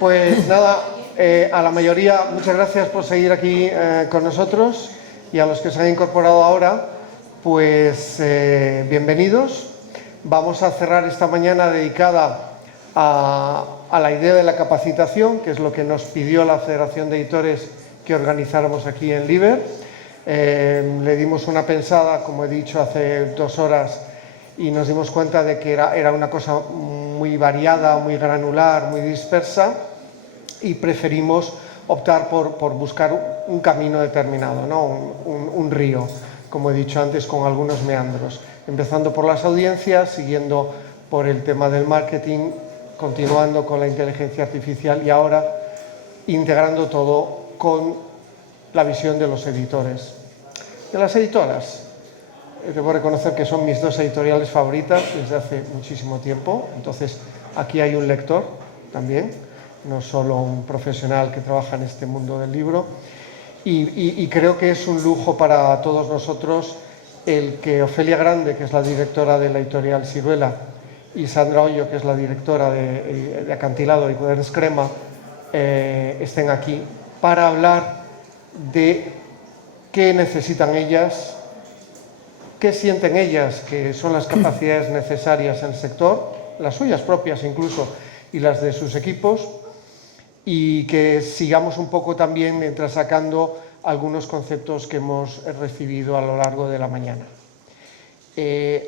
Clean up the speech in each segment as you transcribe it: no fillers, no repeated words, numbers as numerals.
Pues nada, a la mayoría, muchas gracias por seguir aquí con nosotros, y a los que se han incorporado ahora, pues bienvenidos. Vamos a cerrar esta mañana dedicada a la idea de la capacitación, que es lo que nos pidió la Federación de Editores que organizáramos aquí en Liber. Le dimos una pensada, como he dicho, hace 2 horas, y nos dimos cuenta de que era una cosa muy variada, muy granular, muy dispersa, y preferimos optar por buscar un camino determinado, ¿no? un río, como he dicho antes, con algunos meandros, empezando por las audiencias, siguiendo por el tema del marketing, continuando con la inteligencia artificial y ahora integrando todo con la visión de los editores. De las editoras, debo reconocer que son mis 2 editoriales favoritas desde hace muchísimo tiempo. Entonces, aquí hay un lector también, no solo un profesional que trabaja en este mundo del libro. Y creo que es un lujo para todos nosotros el que Ofelia Grande, que es la directora de la editorial Siruela, y Sandra Hoyo, que es la directora de Acantilado y Quaderns Crema, estén aquí para hablar de qué necesitan ellas, qué sienten ellas que son las capacidades necesarias en el sector, las suyas propias incluso y las de sus equipos, y que sigamos un poco también entresacando algunos conceptos que hemos recibido a lo largo de la mañana.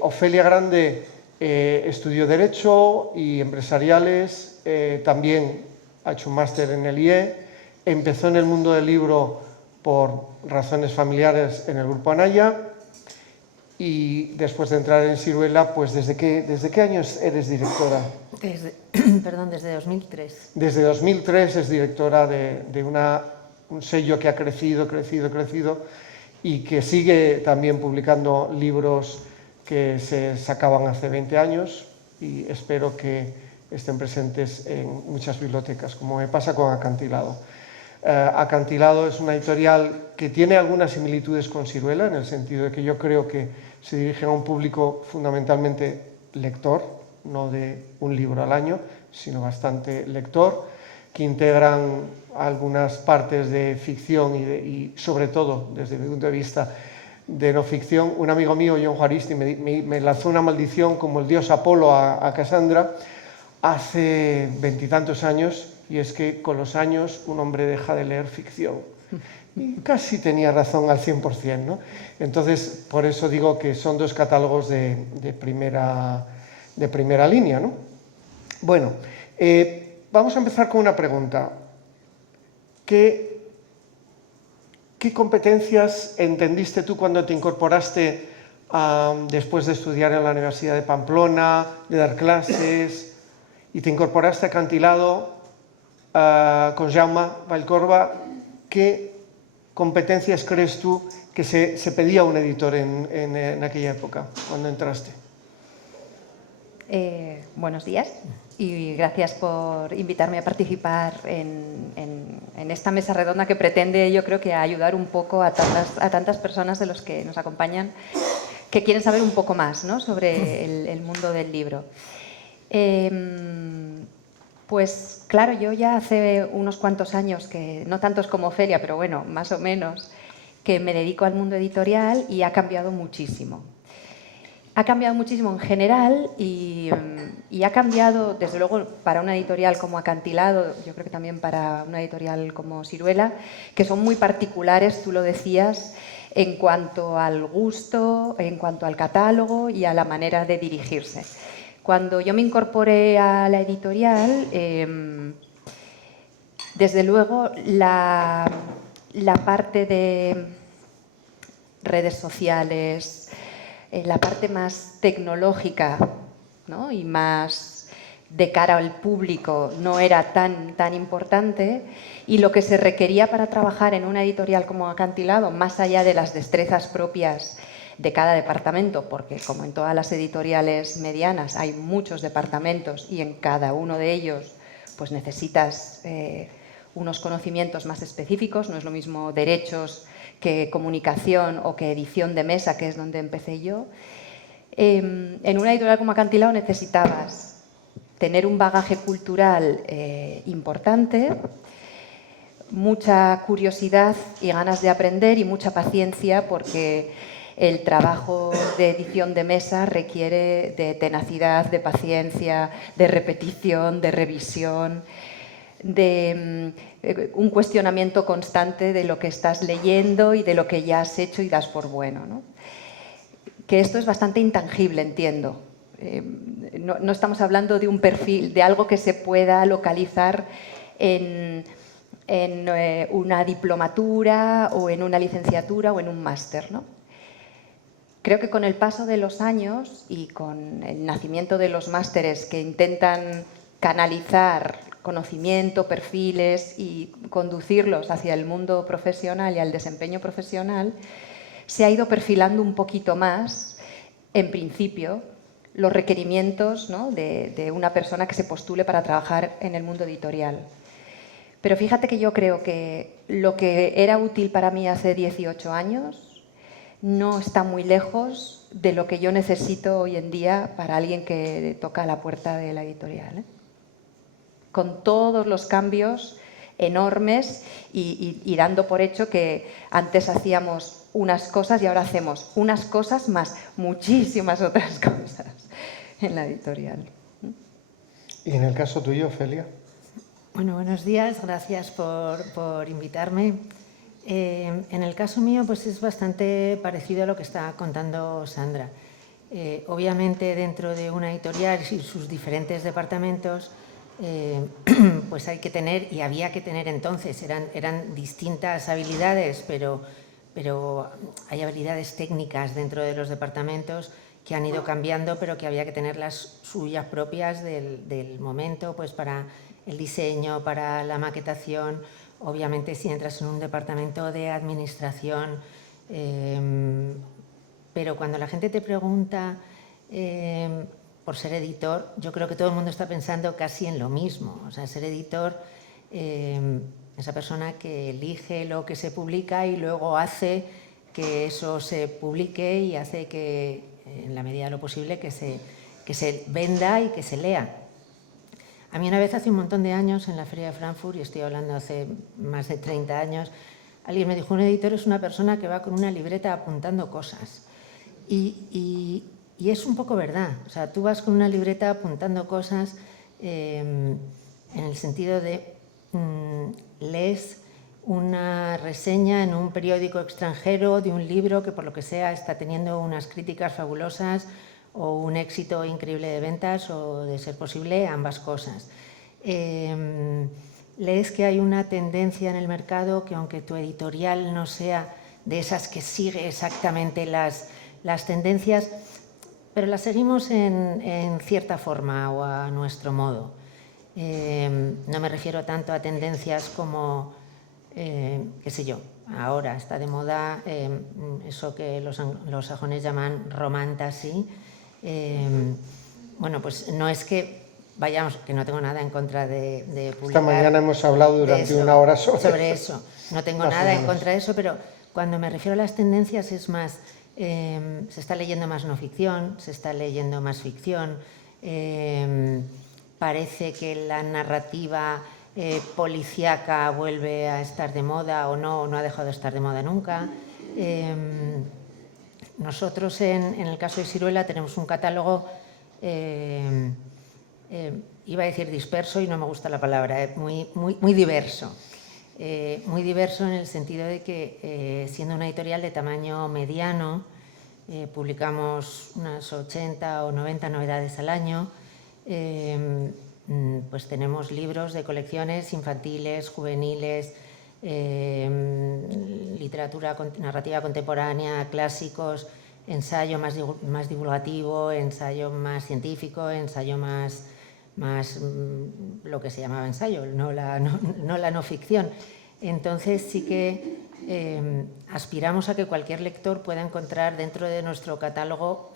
Ofelia Grande estudió Derecho y Empresariales, también ha hecho un máster en el IE, empezó en el mundo del libro por razones familiares en el Grupo Anaya, y después de entrar en Siruela, pues ¿desde qué años eres directora? Desde 2003. Desde 2003 es directora de un sello que ha crecido y que sigue también publicando libros que se sacaban hace 20 años y espero que estén presentes en muchas bibliotecas, como me pasa con Acantilado. Acantilado es una editorial que tiene algunas similitudes con Siruela, en el sentido de que yo creo que se dirigen a un público fundamentalmente lector, no de un libro al año, sino bastante lector, que integran algunas partes de ficción y sobre todo, desde mi punto de vista, de no ficción. Un amigo mío, John Juaristi, me lanzó una maldición como el dios Apolo a Cassandra hace 20 y tantos años, y es que con los años un hombre deja de leer ficción. Y casi tenía razón al 100%, ¿no? Entonces, por eso digo que son 2 catálogos de primera línea, ¿no? Bueno, vamos a empezar con una pregunta. ¿Qué competencias entendiste tú cuando te incorporaste después de estudiar en la Universidad de Pamplona, de dar clases, y te incorporaste a Acantilado con Jaume Vallcorba? ¿Qué competencias crees tú que se pedía a un editor en aquella época, cuando entraste? Buenos días y gracias por invitarme a participar en esta mesa redonda que pretende, yo creo, que ayudar un poco a tantas personas de los que nos acompañan que quieren saber un poco más, ¿no?, sobre el mundo del libro. Pues claro, yo ya hace unos cuantos años, que no tantos como Ofelia, pero bueno, más o menos, que me dedico al mundo editorial y ha cambiado muchísimo. Ha cambiado muchísimo en general y ha cambiado, desde luego, para una editorial como Acantilado, yo creo que también para una editorial como Siruela, que son muy particulares, tú lo decías, en cuanto al gusto, en cuanto al catálogo y a la manera de dirigirse. Cuando yo me incorporé a la editorial, desde luego la parte de redes sociales, la parte más tecnológica, ¿no?, y más de cara al público no era tan importante, y lo que se requería para trabajar en una editorial como Acantilado, más allá de las destrezas propias de cada departamento, porque como en todas las editoriales medianas hay muchos departamentos y en cada uno de ellos pues necesitas unos conocimientos más específicos, no es lo mismo derechos que comunicación o que edición de mesa, que es donde empecé yo. En una editorial como Acantilado necesitabas tener un bagaje cultural importante, mucha curiosidad y ganas de aprender y mucha paciencia, porque el trabajo de edición de mesa requiere de tenacidad, de paciencia, de repetición, de revisión, de un cuestionamiento constante de lo que estás leyendo y de lo que ya has hecho y das por bueno, ¿no? Que esto es bastante intangible, entiendo. No estamos hablando de un perfil, de algo que se pueda localizar en una diplomatura o en una licenciatura o en un máster, ¿no? Creo que con el paso de los años y con el nacimiento de los másteres que intentan canalizar conocimiento, perfiles y conducirlos hacia el mundo profesional y al desempeño profesional, se ha ido perfilando un poquito más, en principio, los requerimientos, ¿no?, de una persona que se postule para trabajar en el mundo editorial. Pero fíjate que yo creo que lo que era útil para mí hace 18 años no está muy lejos de lo que yo necesito hoy en día para alguien que toca la puerta de la editorial, ¿eh? Con todos los cambios enormes y dando por hecho que antes hacíamos unas cosas y ahora hacemos unas cosas más muchísimas otras cosas en la editorial. Y en el caso tuyo, Ofelia. Bueno, buenos días, gracias por invitarme. En el caso mío, pues es bastante parecido a lo que está contando Sandra. Obviamente, dentro de una editorial y sus diferentes departamentos, pues hay que tener, y había que tener entonces, eran distintas habilidades, pero hay habilidades técnicas dentro de los departamentos que han ido cambiando, pero que había que tener las suyas propias del momento, pues para el diseño, para la maquetación. Obviamente, si entras en un departamento de administración, pero cuando la gente te pregunta por ser editor, yo creo que todo el mundo está pensando casi en lo mismo. O sea, ser editor, esa persona que elige lo que se publica y luego hace que eso se publique y hace que, en la medida de lo posible, que se venda y que se lea. A mí una vez, hace un montón de años, en la Feria de Frankfurt, y estoy hablando hace más de 30 años, alguien me dijo: un editor es una persona que va con una libreta apuntando cosas. Y es un poco verdad. O sea, tú vas con una libreta apuntando cosas en el sentido de lees una reseña en un periódico extranjero de un libro que, por lo que sea, está teniendo unas críticas fabulosas o un éxito increíble de ventas, o, de ser posible, ambas cosas. Lees que hay una tendencia en el mercado que, aunque tu editorial no sea de esas que sigue exactamente las tendencias, pero las seguimos en cierta forma o a nuestro modo. No me refiero tanto a tendencias como, qué sé yo, ahora está de moda eso que los sajones llaman romantasy. Bueno, pues no es que vayamos, que no tengo nada en contra de publicar. Esta mañana hemos hablado durante una hora sobre eso. No tengo nada en contra de eso, pero cuando me refiero a las tendencias es más, se está leyendo más no ficción, se está leyendo más ficción, parece que la narrativa policíaca vuelve a estar de moda o no ha dejado de estar de moda nunca. Nosotros, en el caso de Siruela, tenemos un catálogo, iba a decir disperso y no me gusta la palabra, muy diverso. Muy diverso en el sentido de que, siendo una editorial de tamaño mediano, publicamos unas 80 o 90 novedades al año, pues tenemos libros de colecciones infantiles, juveniles, literatura narrativa contemporánea, clásicos, ensayo más divulgativo, ensayo más científico, ensayo más lo que se llamaba ensayo, no la no ficción. Entonces sí que aspiramos a que cualquier lector pueda encontrar dentro de nuestro catálogo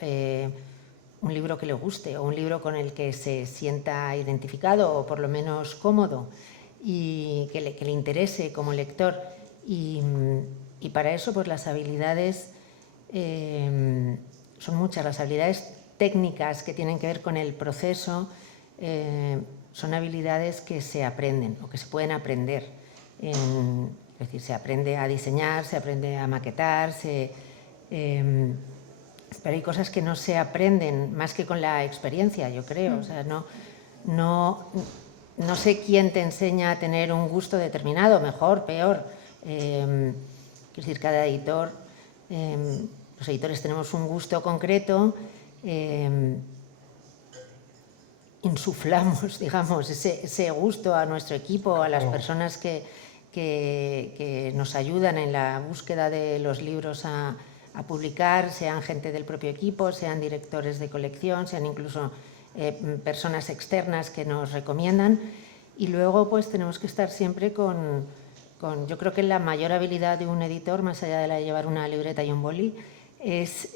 un libro que le guste o un libro con el que se sienta identificado o por lo menos cómodo y que le interese como lector. Y para eso, pues las habilidades son muchas, las habilidades técnicas que tienen que ver con el proceso, son habilidades que se aprenden o que se pueden aprender. Es decir, se aprende a diseñar, se aprende a maquetar, pero hay cosas que no se aprenden más que con la experiencia, yo creo. O sea, no sé quién te enseña a tener un gusto determinado, mejor, peor. Quiero decir, cada editor, los editores tenemos un gusto concreto, insuflamos, digamos, ese gusto a nuestro equipo, a las personas que nos ayudan en la búsqueda de los libros a publicar, sean gente del propio equipo, sean directores de colección, sean incluso personas externas que nos recomiendan. Y luego pues tenemos que estar siempre yo creo que la mayor habilidad de un editor, más allá de la de llevar una libreta y un boli, es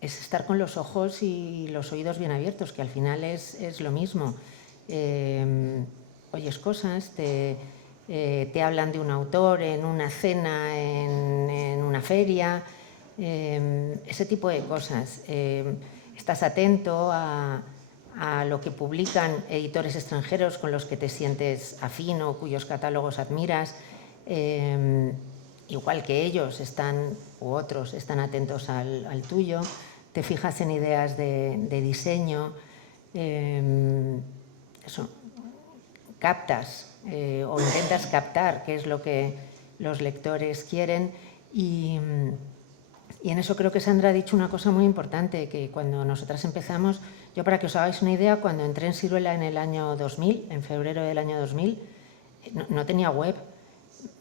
estar con los ojos y los oídos bien abiertos, que al final es lo mismo. Oyes cosas, te hablan de un autor en una cena, en una feria, ese tipo de cosas. Estás atento a lo que publican editores extranjeros con los que te sientes afín o cuyos catálogos admiras. Igual que ellos u otros están atentos al tuyo, te fijas en ideas de diseño, captas o intentas captar qué es lo que los lectores quieren y en eso creo que Sandra ha dicho una cosa muy importante, que cuando nosotras empezamos, yo para que os hagáis una idea, cuando entré en Siruela en el año 2000, en febrero del año 2000, no tenía web.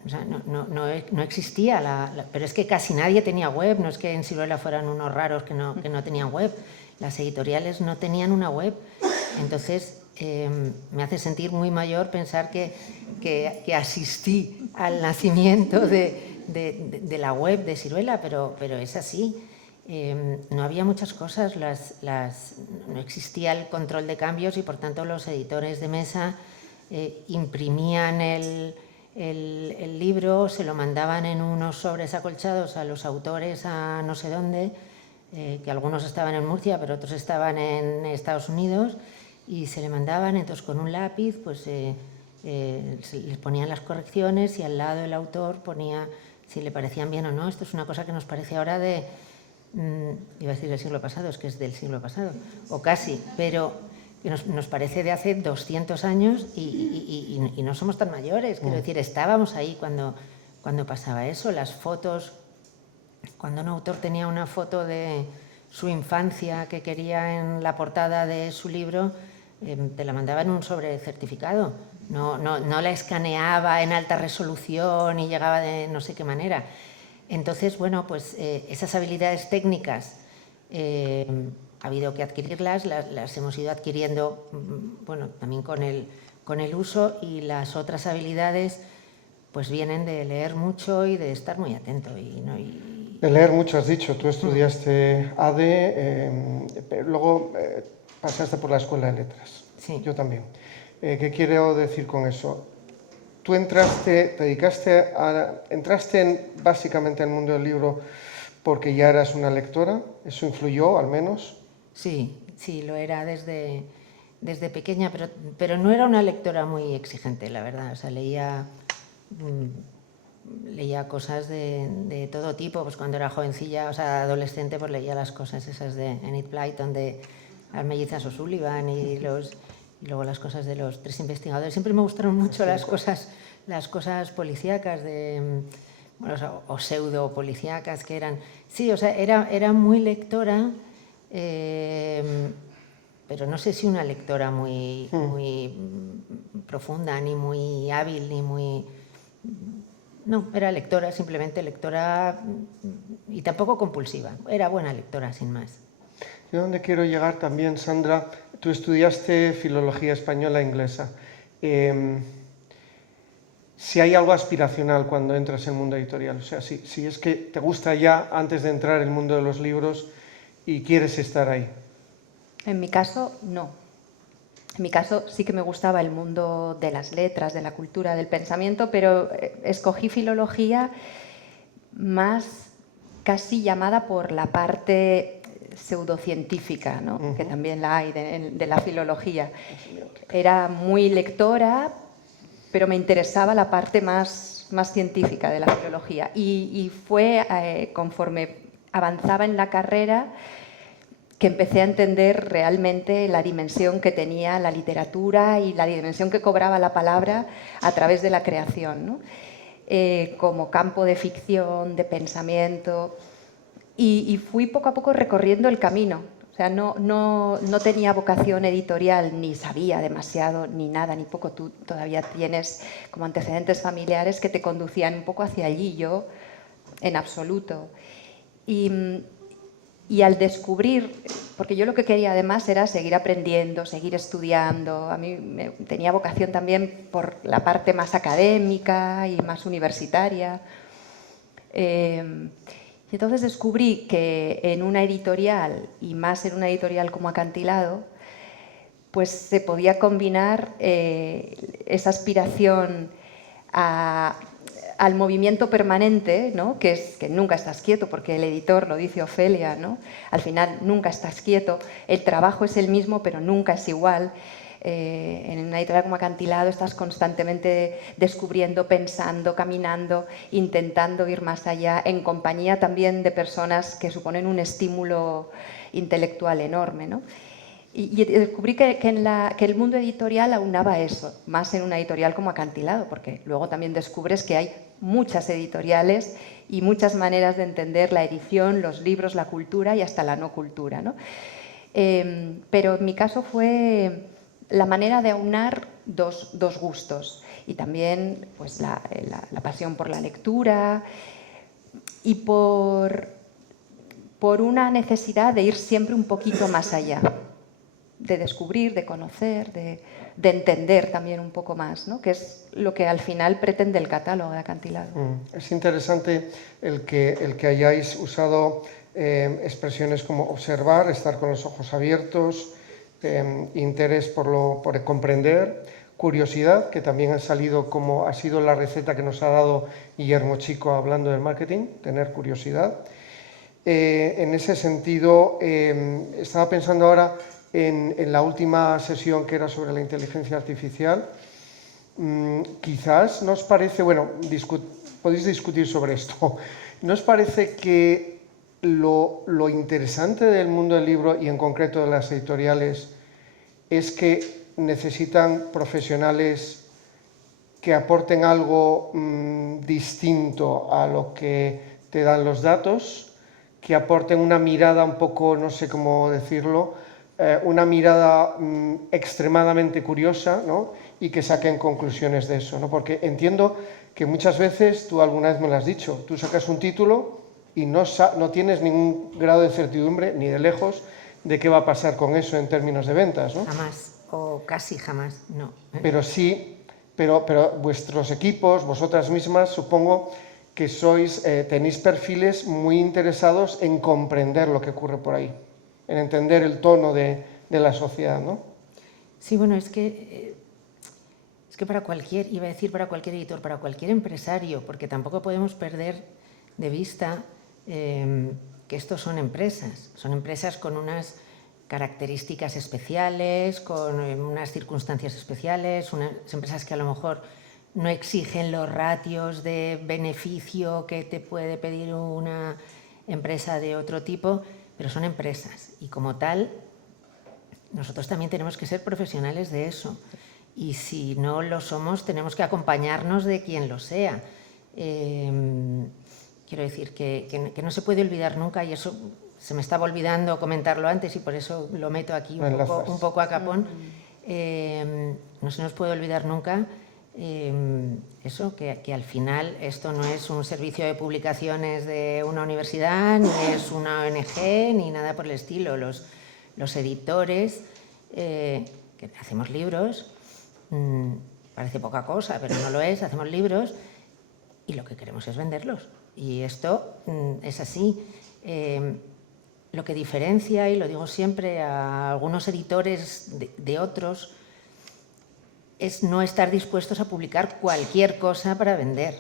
O sea, no existía, pero es que casi nadie tenía web, no es que en Siruela fueran unos raros que no tenían web, las editoriales no tenían una web. Entonces me hace sentir muy mayor pensar que asistí al nacimiento de la web de Siruela, pero es así. No había muchas cosas, no existía el control de cambios y por tanto los editores de mesa imprimían el libro, se lo mandaban en unos sobres acolchados a los autores a no sé dónde, que algunos estaban en Murcia pero otros estaban en Estados Unidos, y se le mandaban, entonces con un lápiz pues les ponían las correcciones y al lado el autor ponía si le parecían bien o no. Esto es una cosa que nos parece ahora iba a decir del siglo pasado, es que es del siglo pasado, o casi, pero que nos parece de hace 200 años y no somos tan mayores. Quiero decir, estábamos ahí cuando pasaba eso. Las fotos, cuando un autor tenía una foto de su infancia que quería en la portada de su libro, te la mandaba en un sobre certificado. No la escaneaba en alta resolución y llegaba de no sé qué manera. Entonces, bueno, pues esas habilidades técnicas ha habido que adquirirlas, las hemos ido adquiriendo, bueno, también con el uso, y las otras habilidades pues vienen de leer mucho y de estar muy atento. De leer mucho, has dicho. Tú estudiaste ADE, luego pasaste por la Escuela de Letras. Sí. Yo también. ¿Qué quiero decir con eso? Tú entraste básicamente en el mundo del libro porque ya eras una lectora. ¿Eso influyó, al menos? Sí, lo era desde pequeña, pero no era una lectora muy exigente, la verdad. O sea, leía cosas de todo tipo. Pues cuando era jovencilla, o sea, adolescente, pues leía las cosas esas de Enid Blyton, de las mellizas O'Sullivan y luego las cosas de los tres investigadores. Siempre me gustaron mucho las cosas policíacas o pseudo policíacas que eran. Sí, o sea, era muy lectora. Pero no sé si una lectora muy profunda, ni muy hábil, ni muy... No, era lectora, simplemente lectora, y tampoco compulsiva. Era buena lectora, sin más. Yo donde quiero llegar también, Sandra, tú estudiaste filología española e inglesa. Si hay algo aspiracional cuando entras en el mundo editorial, o sea, si es que te gusta ya antes de entrar en el mundo de los libros y quieres estar ahí. En mi caso, no. En mi caso sí que me gustaba el mundo de las letras, de la cultura, del pensamiento, pero escogí filología más casi llamada por la parte pseudocientífica, ¿no? Que también la hay de la filología. Era muy lectora, pero me interesaba la parte más científica de la filología. Y fue conforme avanzaba en la carrera que empecé a entender realmente la dimensión que tenía la literatura y la dimensión que cobraba la palabra a través de la creación, ¿no? Como campo de ficción, de pensamiento, y fui poco a poco recorriendo el camino. O sea, no tenía vocación editorial, ni sabía demasiado, ni nada, ni poco. Tú todavía tienes como antecedentes familiares que te conducían un poco hacia allí, yo en absoluto. Y al descubrir, porque yo lo que quería además era seguir aprendiendo, seguir estudiando. A mí tenía vocación también por la parte más académica y más universitaria. Y entonces descubrí que en una editorial, y más en una editorial como Acantilado, pues se podía combinar esa aspiración al movimiento permanente, ¿no? Que nunca estás quieto, porque el editor, lo dice Ofelia, ¿no? Al final nunca estás quieto, el trabajo es el mismo, pero nunca es igual. En una editorial como Acantilado estás constantemente descubriendo, pensando, caminando, intentando ir más allá, en compañía también de personas que suponen un estímulo intelectual enorme, ¿no? Y descubrí que el mundo editorial aunaba eso, más en una editorial como Acantilado, porque luego también descubres que hay muchas editoriales y muchas maneras de entender la edición, los libros, la cultura y hasta la no cultura, ¿no? Pero en mi caso fue la manera de aunar dos gustos, y también pues, la pasión por la lectura y por una necesidad de ir siempre un poquito más allá, de descubrir, de conocer, de entender también un poco más, ¿no? Que es lo que al final pretende el catálogo de Acantilado. Es interesante el que hayáis usado expresiones como observar, estar con los ojos abiertos, interés por comprender, curiosidad, que también ha salido como ha sido la receta que nos ha dado Guillermo Chico hablando del marketing, tener curiosidad. En ese sentido, estaba pensando ahora en la última sesión que era sobre la inteligencia artificial. Quizás nos parece, bueno, podéis discutir sobre esto, ¿nos parece que lo interesante del mundo del libro y en concreto de las editoriales es que necesitan profesionales que aporten algo distinto a lo que te dan los datos, que aporten una mirada un poco, no sé cómo decirlo, una mirada extremadamente curiosa, ¿no? Y que saquen conclusiones de eso, ¿no? Porque entiendo que muchas veces, tú alguna vez me lo has dicho, tú sacas un título y no tienes ningún grado de certidumbre, ni de lejos, de qué va a pasar con eso en términos de ventas, ¿no? Jamás, o casi jamás, no. Pero sí, pero vuestros equipos, vosotras mismas, supongo que tenéis perfiles muy interesados en comprender lo que ocurre por ahí, en entender el tono de la sociedad, ¿no? Sí, bueno, es que para cualquier editor, para cualquier empresario, porque tampoco podemos perder de vista que estos son empresas con unas características especiales, con unas circunstancias especiales, unas empresas que a lo mejor no exigen los ratios de beneficio que te puede pedir una empresa de otro tipo, pero son empresas y como tal nosotros también tenemos que ser profesionales de eso y si no lo somos tenemos que acompañarnos de quien lo sea. Quiero decir que no se puede olvidar nunca, y eso se me estaba olvidando comentarlo antes y por eso lo meto aquí un poco a capón. No se nos puede olvidar nunca eso, que al final esto no es un servicio de publicaciones de una universidad, ni es una ONG, ni nada por el estilo. Los editores que hacemos libros, parece poca cosa, pero no lo es, hacemos libros y lo que queremos es venderlos. Y esto es así. Lo que diferencia, y lo digo siempre, a algunos editores de otros, es no estar dispuestos a publicar cualquier cosa para vender.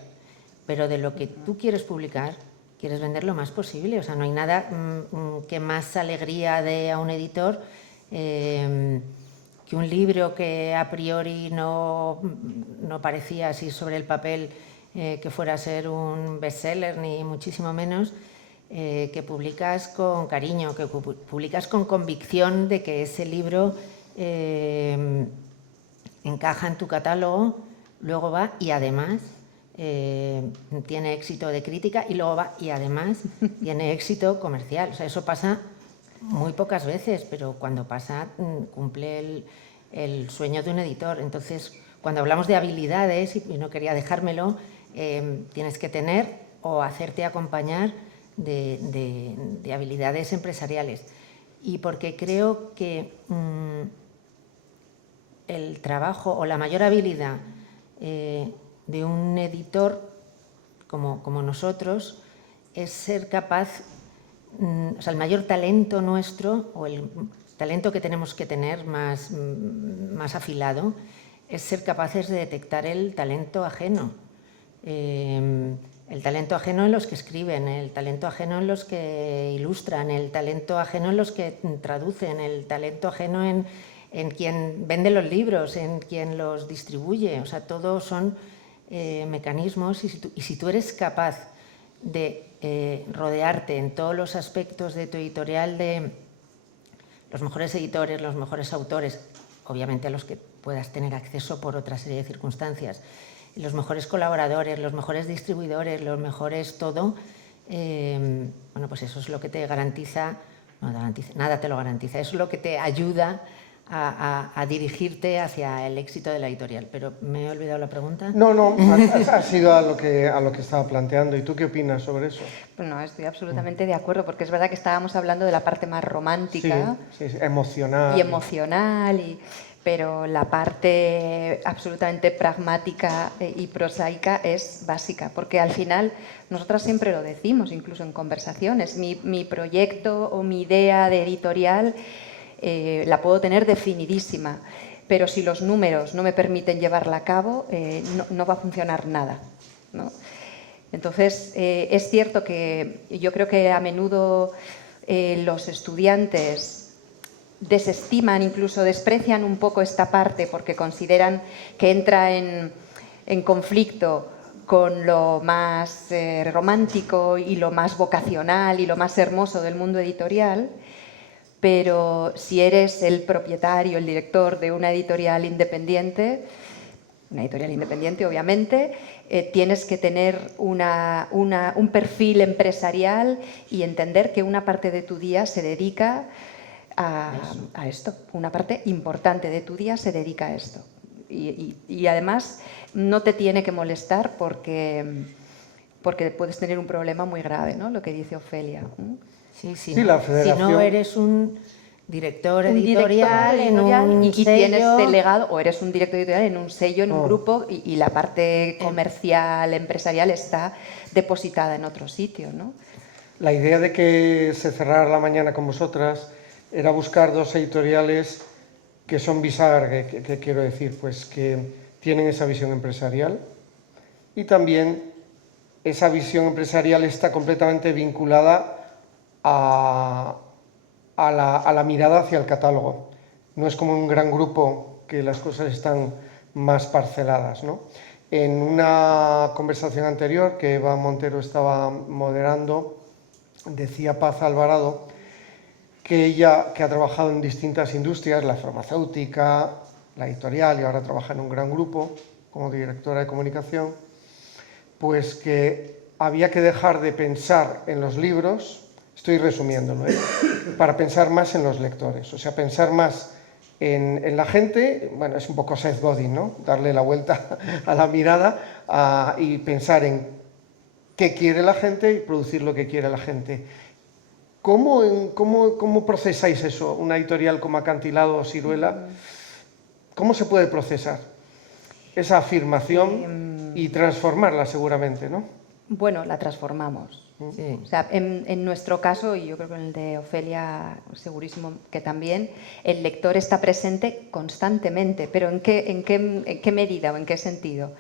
Pero de lo que tú quieres publicar, quieres vender lo más posible. O sea, no hay nada que más alegría dé a un editor que un libro que a priori no parecía así sobre el papel que fuera a ser un bestseller, ni muchísimo menos, que publicas con cariño, que publicas con convicción de que ese libro encaja en tu catálogo, luego va y además tiene éxito de crítica y luego va y además tiene éxito comercial. O sea, eso pasa muy pocas veces, pero cuando pasa cumple el sueño de un editor. Entonces, cuando hablamos de habilidades, y no quería dejármelo, tienes que tener o hacerte acompañar de habilidades empresariales. Y porque creo que el trabajo o la mayor habilidad de un editor como nosotros es ser capaz, o sea, el mayor talento nuestro o el talento que tenemos que tener más afilado es ser capaces de detectar el talento ajeno. El talento ajeno en los que escriben, el talento ajeno en los que ilustran, el talento ajeno en los que traducen, el talento ajeno en quien vende los libros, en quien los distribuye. O sea, todos son mecanismos y si tú eres capaz de rodearte en todos los aspectos de tu editorial de los mejores editores, los mejores autores, obviamente a los que puedas tener acceso por otra serie de circunstancias, los mejores colaboradores, los mejores distribuidores, los mejores todo, bueno, pues eso es lo que te garantiza, nada te lo garantiza, eso es lo que te ayuda a dirigirte hacia el éxito de la editorial. Pero me he olvidado la pregunta. No, ha sido a lo que estaba planteando. ¿Y tú qué opinas sobre eso? Bueno, estoy absolutamente de acuerdo, porque es verdad que estábamos hablando de la parte más romántica. Sí, emocional. Y emocional, pero la parte absolutamente pragmática y prosaica es básica, porque al final nosotras siempre lo decimos, incluso en conversaciones, mi proyecto o mi idea de editorial la puedo tener definidísima, pero si los números no me permiten llevarla a cabo, no va a funcionar nada, ¿no? Entonces, es cierto que yo creo que a menudo los estudiantes desestiman, incluso desprecian un poco esta parte porque consideran que entra en conflicto con lo más romántico y lo más vocacional y lo más hermoso del mundo editorial. Pero si eres el propietario, el director de una editorial independiente obviamente, tienes que tener un perfil empresarial y entender que una parte de tu día se dedica a esto. Una parte importante de tu día se dedica a esto. Y además no te tiene que molestar porque puedes tener un problema muy grave, ¿no? Lo que dice Ofelia. Si no eres un director editorial en un y sello, tienes delegado, o eres un director editorial en un sello, en un grupo, y la parte comercial, empresarial está depositada en otro sitio, ¿no? La idea de que se cerrara la mañana con vosotras era buscar dos editoriales que son bisagra, que quiero decir, pues que tienen esa visión empresarial y también esa visión empresarial está completamente vinculada a la mirada hacia el catálogo. No es como un gran grupo que las cosas están más parceladas, ¿no? En una conversación anterior que Eva Montero estaba moderando, decía Paz Alvarado que ella, que ha trabajado en distintas industrias, la farmacéutica, la editorial, y ahora trabaja en un gran grupo como directora de comunicación, pues que había que dejar de pensar en los libros, estoy resumiéndolo, para pensar más en los lectores, o sea, pensar más en la gente. Bueno, es un poco Seth Godin, ¿no? Darle la vuelta a la mirada y pensar en qué quiere la gente y producir lo que quiere la gente. ¿Cómo procesáis eso? Una editorial como Acantilado o Siruela, ¿cómo se puede procesar esa afirmación y transformarla seguramente, ¿no? Bueno, la transformamos. Sí. O sea, en nuestro caso, y yo creo que en el de Ofelia segurísimo que también, el lector está presente constantemente. ¿Pero en qué medida o en qué sentido?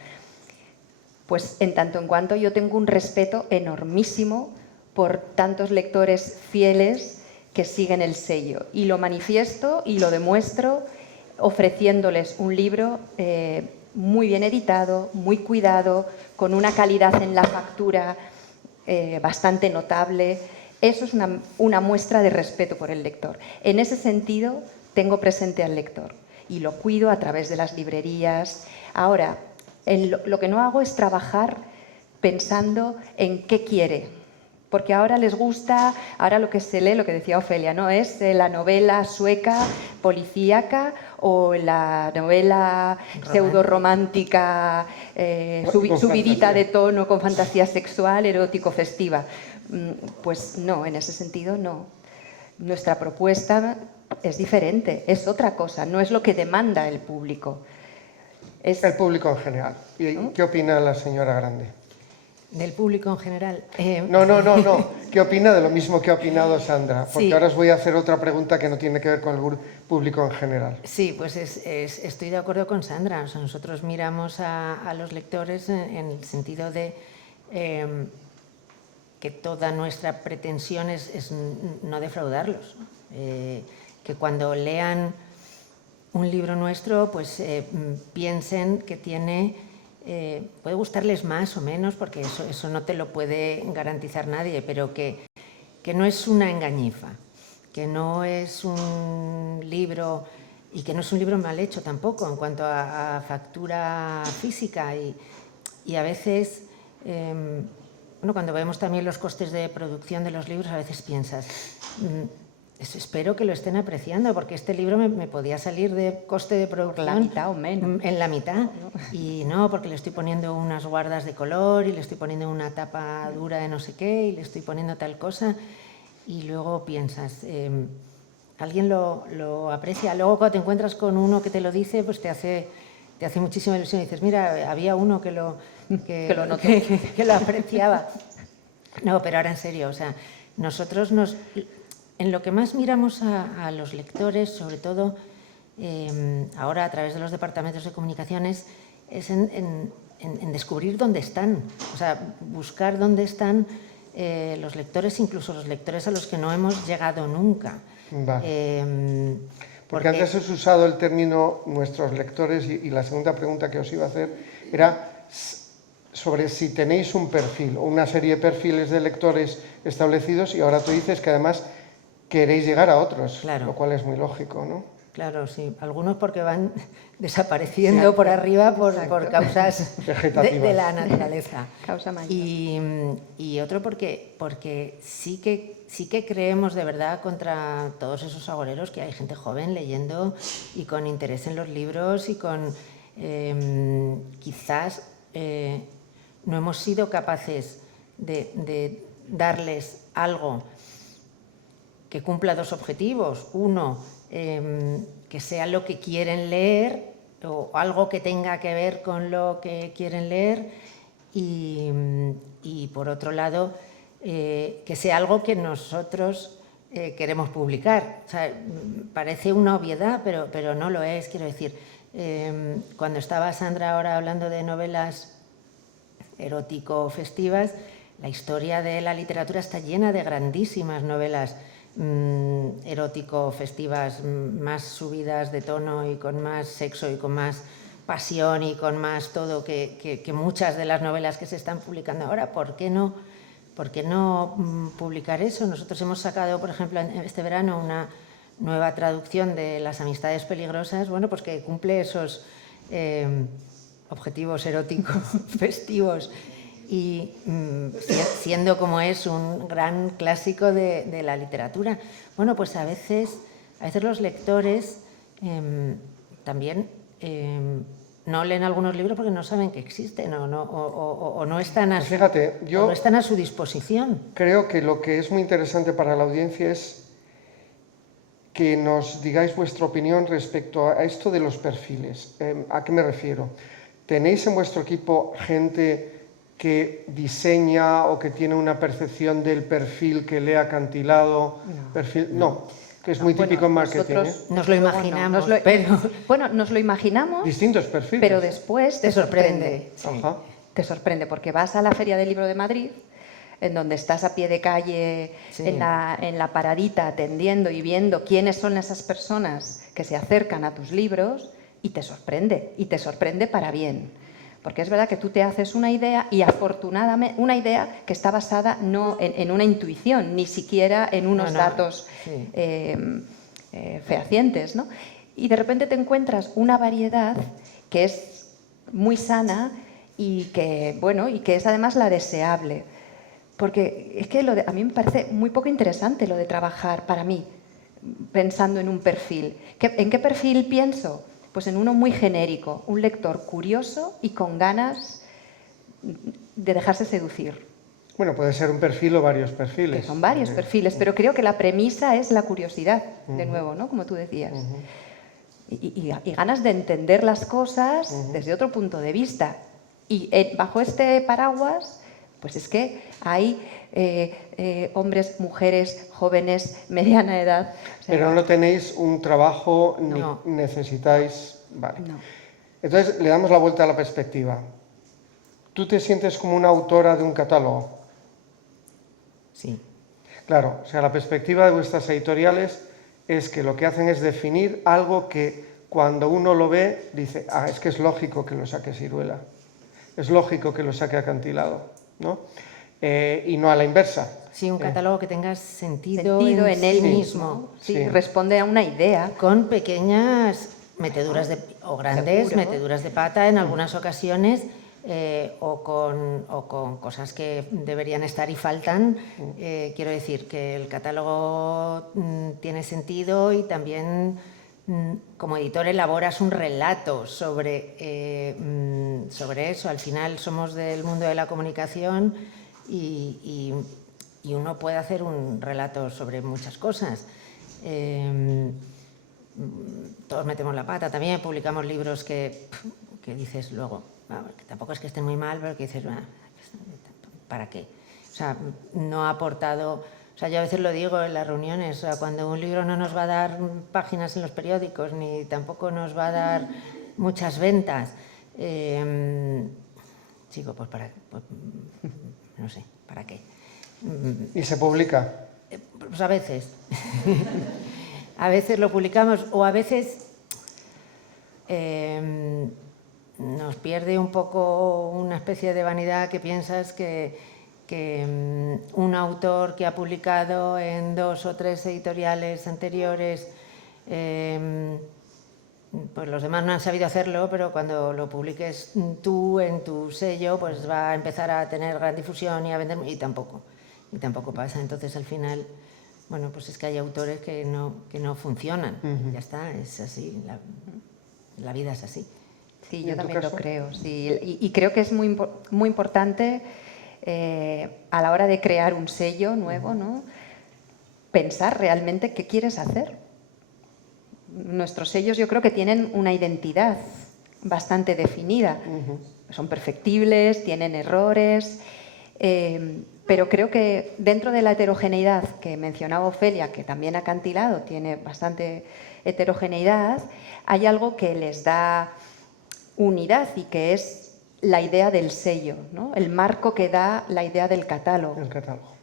Pues en tanto en cuanto yo tengo un respeto enormísimo por tantos lectores fieles que siguen el sello. Y lo manifiesto y lo demuestro ofreciéndoles un libro muy bien editado, muy cuidado, con una calidad en la factura bastante notable. Eso es una muestra de respeto por el lector. En ese sentido, tengo presente al lector y lo cuido a través de las librerías. Ahora, lo que no hago es trabajar pensando en qué quiere, porque ahora les gusta, ahora lo que se lee, lo que decía Ofelia, ¿no? Es la novela sueca policíaca o la novela pseudo-romántica subidita de tono con fantasía sexual, erótico, festiva. Pues no, en ese sentido no. Nuestra propuesta es diferente, es otra cosa, no es lo que demanda el público. Es... El público en general. ¿Y qué opina la señora Grande? Del público en general. No. ¿Qué opina de lo mismo que ha opinado Sandra? Porque sí. Ahora os voy a hacer otra pregunta que no tiene que ver con el público en general. Sí, pues estoy de acuerdo con Sandra. O sea, nosotros miramos a los lectores en el sentido de que toda nuestra pretensión es no defraudarlos. Que cuando lean un libro nuestro, pues piensen que tiene... puede gustarles más o menos, porque eso no te lo puede garantizar nadie, pero que no es una engañifa, que no es un libro, y que no es un libro mal hecho tampoco en cuanto a factura física. Y a veces, bueno, cuando vemos también los costes de producción de los libros, a veces piensas... espero que lo estén apreciando, porque este libro me podía salir de coste de producción la mitad o menos. En la mitad. Y no, porque le estoy poniendo unas guardas de color y le estoy poniendo una tapa dura de no sé qué y le estoy poniendo tal cosa. Y luego piensas, alguien lo aprecia. Luego cuando te encuentras con uno que te lo dice, pues te hace muchísima ilusión. Y dices, mira, había uno que lo apreciaba. No, pero ahora en serio, o sea, nosotros en lo que más miramos a los lectores, sobre todo ahora a través de los departamentos de comunicaciones, es en descubrir dónde están, o sea, buscar dónde están los lectores, incluso los lectores a los que no hemos llegado nunca. Vale. Porque antes has usado el término nuestros lectores y la segunda pregunta que os iba a hacer era sobre si tenéis un perfil o una serie de perfiles de lectores establecidos, y ahora tú dices que además queréis llegar a otros, claro. Lo cual es muy lógico, ¿no? Claro, sí. Algunos porque van desapareciendo por arriba por causas de la naturaleza. Causa mayor. Y otro porque sí que creemos de verdad contra todos esos agoreros que hay gente joven leyendo y con interés en los libros y con quizás no hemos sido capaces de darles algo que cumpla dos objetivos. Uno, que sea lo que quieren leer o algo que tenga que ver con lo que quieren leer y por otro lado, que sea algo que nosotros queremos publicar. O sea, parece una obviedad, pero no lo es. Quiero decir, cuando estaba Sandra ahora hablando de novelas erótico-festivas, la historia de la literatura está llena de grandísimas novelas erótico-festivas, más subidas de tono y con más sexo y con más pasión y con más todo que muchas de las novelas que se están publicando ahora. ¿Por qué no publicar eso? Nosotros hemos sacado, por ejemplo, este verano una nueva traducción de Las amistades peligrosas, bueno, pues que cumple esos objetivos eróticos festivos. Y siendo como es un gran clásico de la literatura. Bueno, pues a veces los lectores también no leen algunos libros porque no saben que existen o no están a, Fíjate, yo no están a su disposición. Creo que lo que es muy interesante para la audiencia es que nos digáis vuestra opinión respecto a esto de los perfiles. ¿A qué me refiero? ¿Tenéis en vuestro equipo gente que diseña o que tiene una percepción del perfil que lee acantilado? No, que es muy típico en marketing. Nos lo imaginamos, Bueno, nos lo imaginamos. Distintos perfiles. Pero después te sorprende. Sí. Ajá. Te sorprende porque vas a la Feria del Libro de Madrid en donde estás a pie de calle, Sí. en la paradita, atendiendo y viendo quiénes son esas personas que se acercan a tus libros, y te sorprende para bien. Porque es verdad que tú te haces una idea, y afortunadamente una idea que está basada no en una intuición, ni siquiera en unos datos sí. fehacientes, ¿no? Y de repente te encuentras una variedad que es muy sana y que, bueno, y que es además la deseable. Porque es que a mí me parece muy poco interesante lo de trabajar, para mí, pensando en un perfil. ¿En qué perfil pienso? Pues en uno muy genérico, un lector curioso y con ganas de dejarse seducir. Bueno, puede ser un perfil o varios perfiles. Que son varios perfiles, pero creo que la premisa es la curiosidad, de nuevo, ¿no? Como tú decías. Y ganas de entender las cosas desde otro punto de vista. Y bajo este paraguas, pues es que hay hombres, mujeres, jóvenes, mediana edad. O sea, Pero no tenéis un trabajo ni No. necesitáis... Vale. no. Entonces le damos la vuelta a la perspectiva. ¿Tú te sientes como una autora de un catálogo? Sí. Claro, o sea, la perspectiva de vuestras editoriales es que lo que hacen es definir algo que cuando uno lo ve dice, ah, es que es lógico que lo saque Siruela, es lógico que lo saque Acantilado, ¿no? Y no a la inversa. Sí, un catálogo que tenga sentido Sentido en en él sí mismo. Sí, Sí. responde a una idea. con pequeñas meteduras o grandes Seguro. meteduras de pata en algunas ocasiones, o con cosas que deberían estar y faltan. Quiero decir que el catálogo tiene sentido, y también como editor elaboras un relato sobre eso. Al final somos del mundo de la comunicación, y uno puede hacer un relato sobre muchas cosas. Todos metemos la pata también, publicamos libros que dices luego, que tampoco es que estén muy mal, pero que dices, ¿para qué? O sea, no ha aportado... O sea, yo a veces lo digo en las reuniones, o sea, cuando un libro no nos va a dar páginas en los periódicos, ni tampoco nos va a dar muchas ventas, chico, pues no sé, ¿para qué? ¿Y se publica? Pues a veces. A veces lo publicamos, o a veces nos pierde un poco una especie de vanidad, que piensas que un autor que ha publicado en 2 o 3 editoriales anteriores, pues los demás no han sabido hacerlo, pero cuando lo publiques tú en tu sello, pues va a empezar a tener gran difusión y a vender, y tampoco pasa. Entonces, al final, bueno, pues es que hay autores que no funcionan. Ya está, es así, la vida es así. Sí, ¿Y yo en tu también lo caso? creo, sí. Y creo que es muy importante a la hora de crear un sello nuevo, ¿no? Pensar realmente qué quieres hacer. Nuestros sellos yo creo que tienen una identidad bastante definida. Son perfectibles, tienen errores, pero creo que dentro de la heterogeneidad que mencionaba Ofelia, que también Acantilado tiene bastante heterogeneidad, hay algo que les da unidad, y que es la idea del sello, ¿no? El marco que da la idea del catálogo. El catálogo.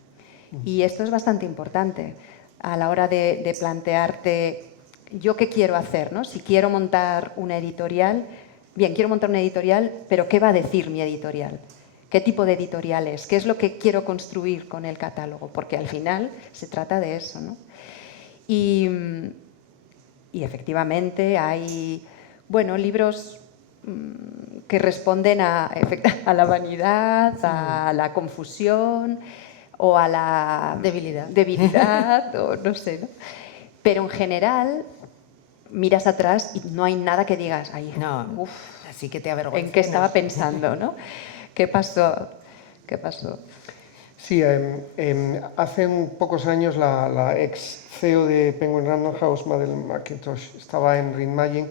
Y esto es bastante importante a la hora de plantearte yo qué quiero hacer, ¿no? Si quiero montar una editorial, bien, quiero montar una editorial, pero ¿qué va a decir mi editorial? ¿Qué tipo de editorial es? ¿Qué es lo que quiero construir con el catálogo? Porque al final se trata de eso, ¿no? Y efectivamente hay, bueno, libros que responden a la vanidad, a la confusión o a la debilidad o no sé, ¿no? Pero en general miras atrás y no hay nada que digas, ay, No, uf, así que te avergüenzas. ¿en qué estaba pensando, no? ¿Qué pasó? ¿Qué pasó? Sí, hace pocos años la ex CEO de Penguin Random House, Madeleine McIntosh, estaba en Readmagine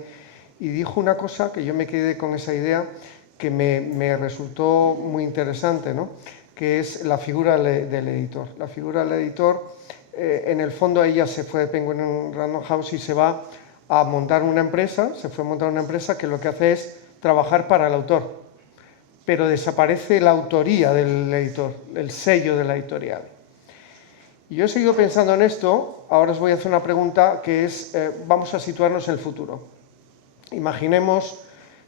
y dijo una cosa que yo me quedé con esa idea que me resultó muy interesante, ¿no? Que es la figura del editor. La figura del editor, en el fondo ella se fue de Penguin Random House y se va a montar una empresa, se fue a montar una empresa que lo que hace es trabajar para el autor. pero desaparece la autoría del editor, el sello de la editorial. Y yo he seguido pensando en esto. Ahora os voy a hacer una pregunta que es, vamos a situarnos en el futuro. Imaginemos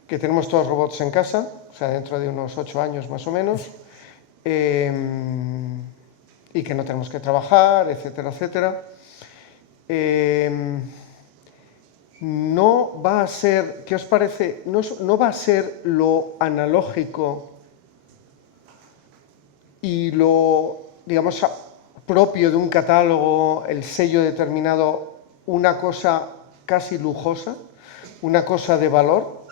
que tenemos todos robots en casa, o sea, dentro de unos 8 años más o menos, y que no tenemos que trabajar, etcétera, etcétera. No va a ser, ¿qué os parece? No va a ser lo analógico y lo, digamos, propio de un catálogo, el sello determinado, una cosa casi lujosa, una cosa de valor,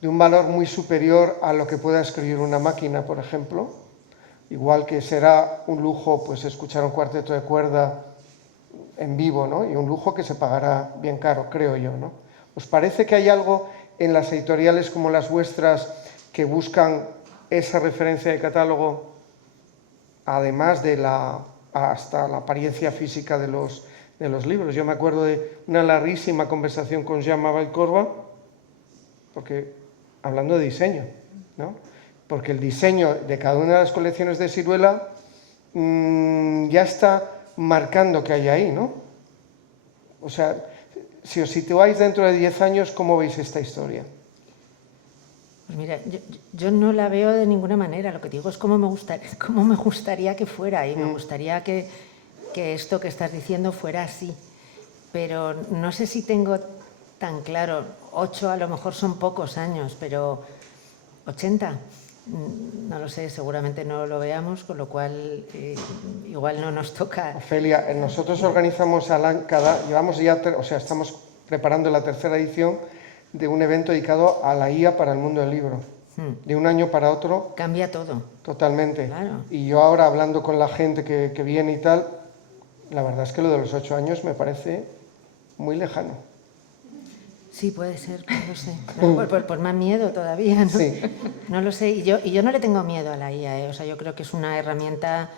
de un valor muy superior a lo que pueda escribir una máquina, por ejemplo. Igual que será un lujo pues escuchar un cuarteto de cuerda en vivo, ¿no? Y un lujo que se pagará bien caro, creo yo, ¿no? ¿Os parece que hay algo en las editoriales como las vuestras que buscan esa referencia de catálogo, además de hasta la apariencia física de los libros? Yo me acuerdo de una larguísima conversación con Jean-Marie Corba, porque hablando de diseño, ¿no? Porque el diseño de cada una de las colecciones de Siruela ya está marcando que hay ahí, ¿no? O sea, si os situáis dentro de 10 años, ¿cómo veis esta historia? Pues mira, yo no la veo de ninguna manera. Lo que digo es cómo me gustaría que fuera, y me gustaría que esto que estás diciendo fuera así. Pero no sé si tengo tan claro. 8 a lo mejor son pocos años, pero 80, no lo sé, seguramente no lo veamos, con lo cual igual no nos toca. Ofelia, nosotros organizamos llevamos ya, estamos preparando la 3ª edición de un evento dedicado a la IA para el mundo del libro. De un año para otro. Cambia todo. Totalmente. Claro. Y yo ahora, hablando con la gente que viene y tal, la verdad es que lo de los 8 años me parece muy lejano. Sí, puede ser, no lo sé. Por más miedo todavía, ¿no? Sí. No lo sé. Y yo no le tengo miedo a la IA, ¿eh? O sea, yo creo que es una herramienta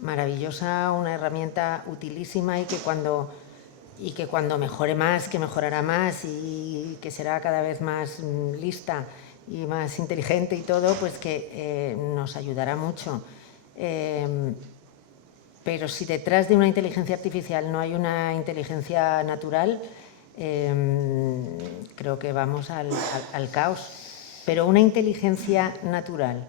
maravillosa, una herramienta utilísima, y que cuando mejore más, que mejorará más, y que será cada vez más lista y más inteligente y todo, pues que nos ayudará mucho. Pero si detrás de una inteligencia artificial no hay una inteligencia natural, creo que vamos al caos. Pero una inteligencia natural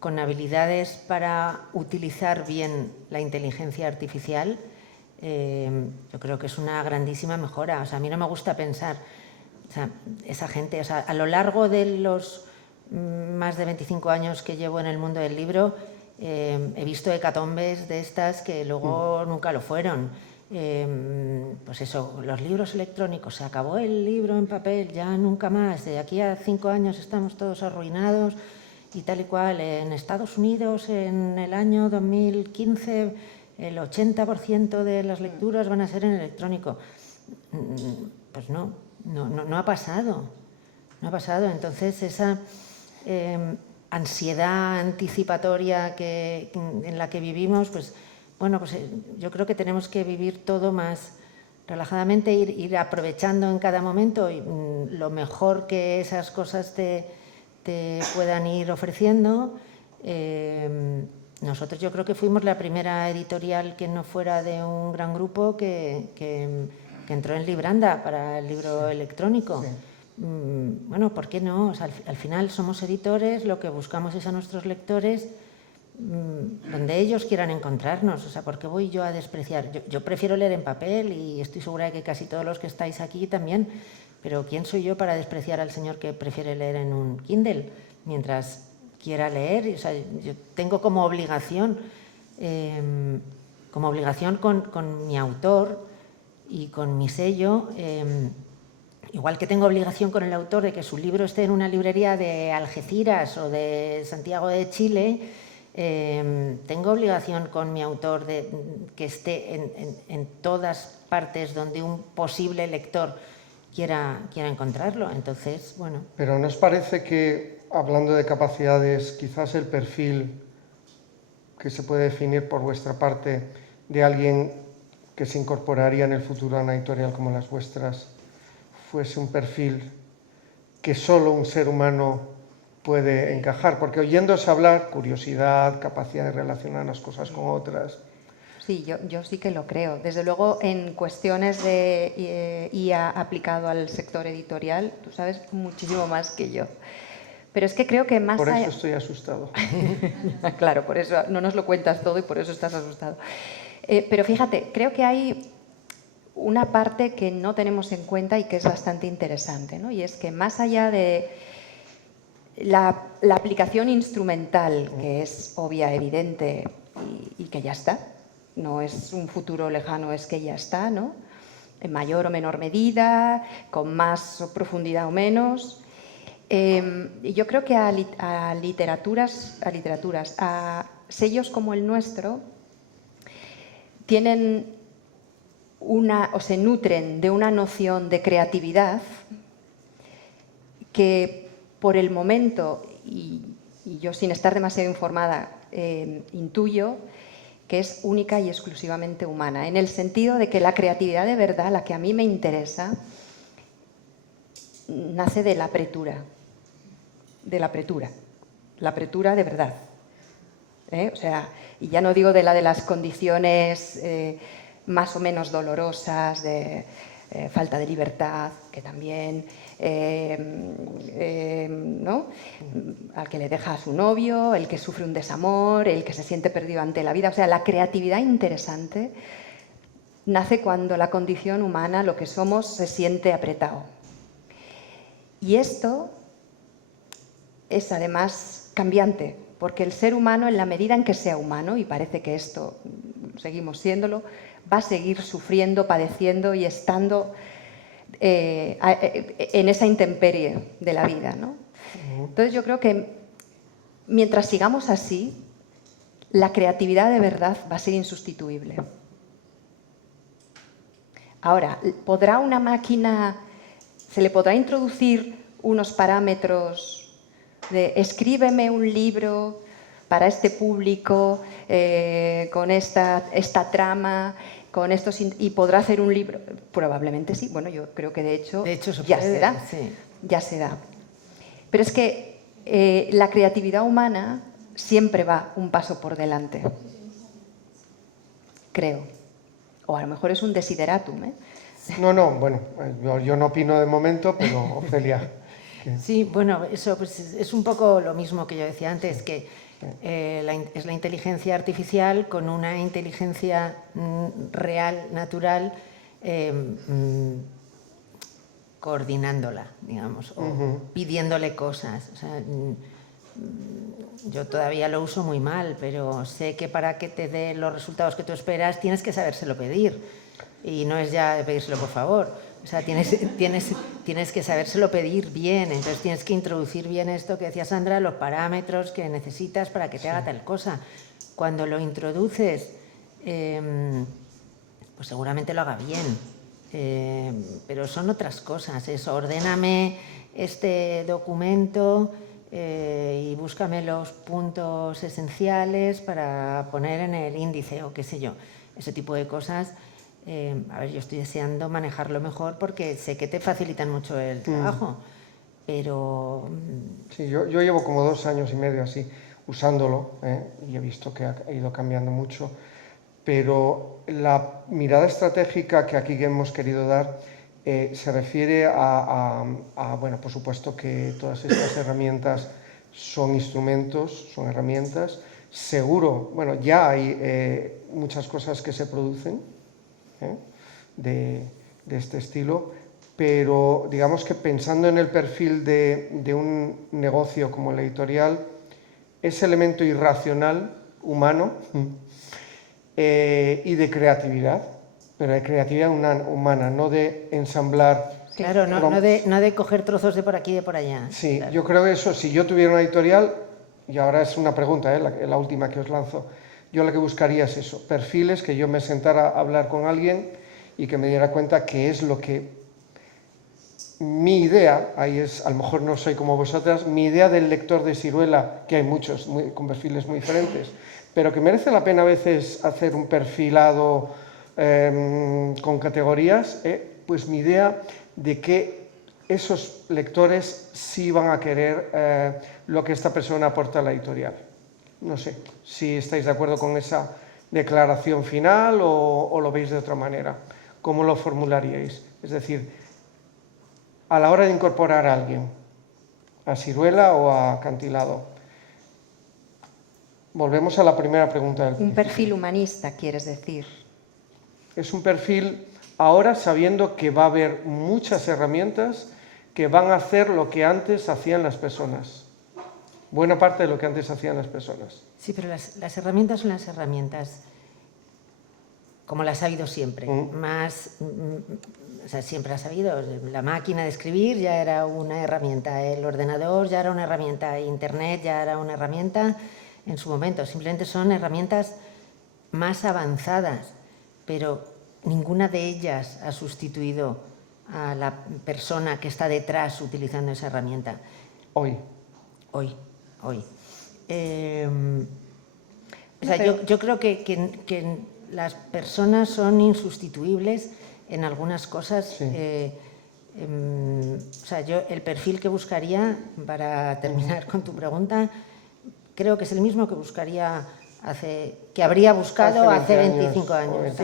con habilidades para utilizar bien la inteligencia artificial, yo creo que es una grandísima mejora. O sea, a mí no me gusta pensar, o sea, esa gente, o sea, a lo largo de los más de 25 años que llevo en el mundo del libro, he visto hecatombes de estas que luego nunca lo fueron. Pues eso, los libros electrónicos, se acabó el libro en papel, ya nunca más, de aquí a 5 años estamos todos arruinados y tal y cual. En Estados Unidos, en el año 2015, el 80% de las lecturas van a ser en electrónico. Pues no ha pasado, no ha pasado. Entonces esa ansiedad anticipatoria en la que vivimos, pues bueno, pues yo creo que tenemos que vivir todo más relajadamente, ir aprovechando en cada momento lo mejor que esas cosas te puedan ir ofreciendo. Nosotros yo creo que fuimos la primera editorial que no fuera de un gran grupo que entró en Libranda para el libro electrónico. Sí. Bueno, ¿por qué no? O sea, al final somos editores, lo que buscamos es a nuestros lectores donde ellos quieran encontrarnos. O sea, ¿por qué voy yo a despreciar? Yo prefiero leer en papel, y estoy segura de que casi todos los que estáis aquí también, pero ¿quién soy yo para despreciar al señor que prefiere leer en un Kindle mientras quiera leer? O sea, yo tengo como obligación con mi autor y con mi sello, igual que tengo obligación con el autor de que su libro esté en una librería de Algeciras o de Santiago de Chile, tengo obligación con mi autor de que esté en todas partes donde un posible lector quiera encontrarlo. Entonces, bueno. Pero ¿no os parece que, hablando de capacidades, quizás el perfil que se puede definir por vuestra parte de alguien que se incorporaría en el futuro a una editorial como las vuestras fuese un perfil que solo un ser humano puede encajar, porque oyéndose hablar, curiosidad, capacidad de relacionar unas cosas con otras. Sí, yo sí que lo creo. Desde luego, en cuestiones de IA aplicado al sector editorial, tú sabes muchísimo más que yo. Pero es que creo que más Por eso allá... estoy asustado. Claro, por eso no nos lo cuentas todo y por eso estás asustado. Pero fíjate, creo que hay una parte que no tenemos en cuenta y que es bastante interesante, ¿no? Y es que más allá de la aplicación instrumental, que es obvia, evidente y que ya está, no es un futuro lejano, es que ya está, ¿no? En mayor o menor medida, con más profundidad o menos. Yo creo que a literaturas, a sellos como el nuestro, tienen o se nutren de una noción de creatividad que por el momento, y yo sin estar demasiado informada, intuyo que es única y exclusivamente humana, en el sentido de que la creatividad de verdad, la que a mí me interesa, nace de la apretura, la apretura de verdad. O sea, y ya no digo de las condiciones más o menos dolorosas, de falta de libertad, que también, ¿no? Al que le deja a su novio, el que sufre un desamor, el que se siente perdido ante la vida. O sea, la creatividad interesante nace cuando la condición humana, lo que somos, se siente apretado. Y esto es además cambiante, porque el ser humano, en la medida en que sea humano, y parece que esto seguimos siéndolo, va a seguir sufriendo, padeciendo y estando en esa intemperie de la vida, ¿no? Entonces yo creo que mientras sigamos así, la creatividad de verdad va a ser insustituible. Ahora, ¿podrá una máquina, se le podrá introducir unos parámetros de escríbeme un libro para este público, con esta trama, con estos, y podrá hacer un libro? Probablemente sí. Bueno, yo creo que de hecho ya se da. Sí. Ya se da. Pero es que la creatividad humana siempre va un paso por delante. Creo. O a lo mejor es un desideratum, ¿eh? No, bueno, yo no opino de momento, pero Ofelia. Sí, bueno, eso pues, es un poco lo mismo que yo decía antes, que es la inteligencia artificial con una inteligencia real, natural, coordinándola, digamos, o pidiéndole cosas. O sea, yo todavía lo uso muy mal, pero sé que para que te dé los resultados que tú esperas tienes que sabérselo pedir. Y no es ya de pedírselo por favor. O sea, tienes que sabérselo pedir bien. Entonces tienes que introducir bien esto que decía Sandra, los parámetros que necesitas para que te haga tal cosa. Cuando lo introduces, pues seguramente lo haga bien. Pero son otras cosas. Es ordéname este documento y búscame los puntos esenciales para poner en el índice o qué sé yo. Ese tipo de cosas. A ver, yo estoy deseando manejarlo mejor porque sé que te facilitan mucho el trabajo, pero... Sí, yo llevo como 2 años y medio así usándolo, y he visto que ha ido cambiando mucho, pero la mirada estratégica que aquí hemos querido dar se refiere bueno, por supuesto que todas estas herramientas son instrumentos, son herramientas. Seguro, bueno, ya hay muchas cosas que se producen de este estilo, pero digamos que pensando en el perfil de un negocio como la editorial, ese elemento irracional, humano, y de creatividad, pero de creatividad humana, no de ensamblar. Claro, no de coger trozos de por aquí y de por allá. Sí, claro. Yo creo que eso, si yo tuviera una editorial, y ahora es una pregunta, la última que os lanzo, yo lo que buscaría es eso, perfiles, que yo me sentara a hablar con alguien y que me diera cuenta qué es lo que mi idea, ahí es, a lo mejor no soy como vosotras, mi idea del lector de Siruela, que hay muchos con perfiles muy diferentes, pero que merece la pena a veces hacer un perfilado con categorías, pues mi idea de qué esos lectores sí van a querer lo que esta persona aporta a la editorial. No sé si estáis de acuerdo con esa declaración final o lo veis de otra manera. ¿Cómo lo formularíais? Es decir, a la hora de incorporar a alguien, a Siruela o a Acantilado, volvemos a la primera pregunta del Un principio. perfil humanista, quieres decir. Es un perfil ahora sabiendo que va a haber muchas herramientas que van a hacer lo que antes hacían las personas. Buena parte de lo que antes hacían las personas. Sí, pero las herramientas son las herramientas como las ha habido siempre. O sea, siempre has sabido. La máquina de escribir ya era una herramienta, el ordenador ya era una herramienta, Internet ya era una herramienta en su momento. Simplemente son herramientas más avanzadas, pero ninguna de ellas ha sustituido a la persona que está detrás utilizando esa herramienta. Hoy. O sea, yo creo que las personas son insustituibles en algunas cosas. Sí. O sea, yo el perfil que buscaría, para terminar con tu pregunta, creo que es el mismo que buscaría que habría buscado hace 25 años.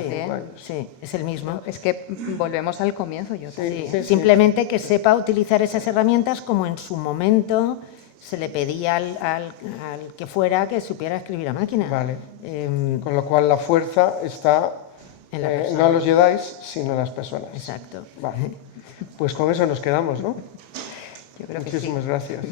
Sí, es el mismo. Es que volvemos al comienzo, yo también. Sí, simplemente que sepa utilizar esas herramientas como en su momento se le pedía al que fuera que supiera escribir a máquina. Vale. Con lo cual la fuerza está en la persona. no en los Jedi, sino en las personas. Exacto. Vale. Pues con eso nos quedamos, ¿no? Yo creo que sí. Muchísimas gracias.